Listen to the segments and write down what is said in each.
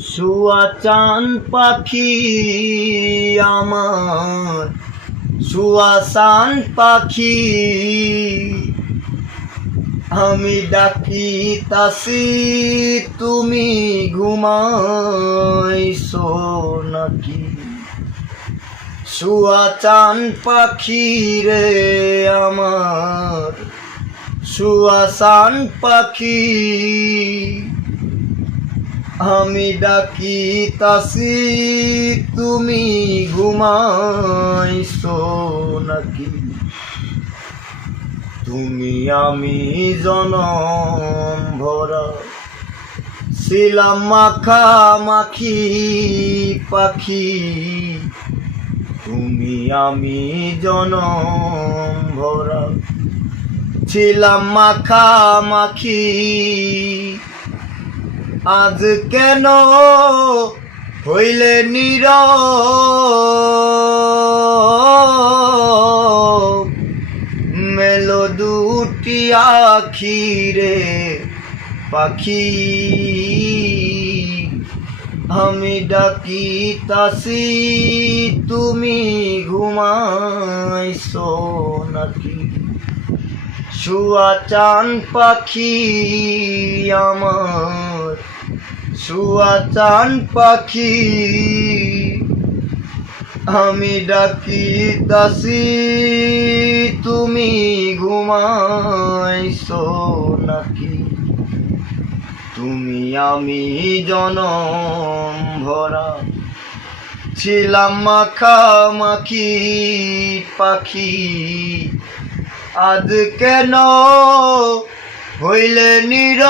শুয়া চান পাখি আমার। শুয়াশান পাখি আমি ডাকি তাসি তুমি ঘুমাইছো নাকি? শুয়া চান পাখি রে আমার। শুয়াশান পাখি আমি ডাকি তাসি তুমি ঘুমাইছো নাকি তুমি আমি জনম ভরা, ছিলাম মাখা মাখি পাখি। তুমি আমি জনম ভরা, ছিলাম মাখা মাখি আজ কেন হইলে নীর মেলো দুটি আখি রে পাখি। আমি ডাকি তাসি তুমি ঘুমাইছো নাকি? শুয়া চান পাখি আমার শুয়া চান পাখি, আমি ডাকি দাসি তুমি ঘুমাইছো নাকি? তুমি আমি জনম ভরা ছিলাম মাখামাখি পাখি। আজ কেন হইলে নির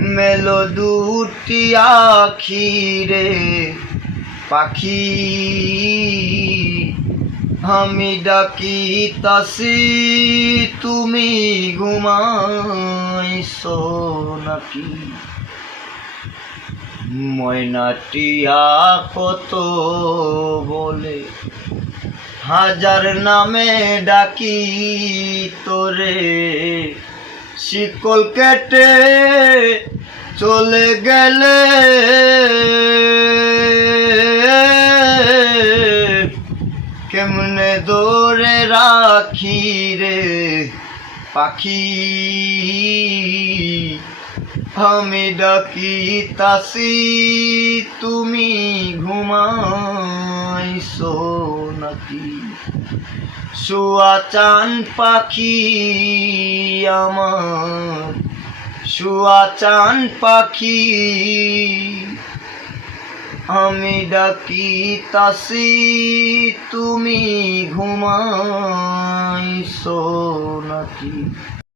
মেলো দুটি আখি রে পাখি। আমি ডাকি তাসি তুমি ঘুমাইছো নাকি? ময়নাটিয়া কত বলে, হাজার নামে ডাকি তোরে। শিকল কেটে চলে গেলে। কেমনে দৌড়ে রাখি রে পাখি? আমি ডাকি তাসি। শুয়া চান পাখি আমার। শুয়া চান পাখি আমি ডাকি তাসি তুমি ঘুমাইছো নাকি?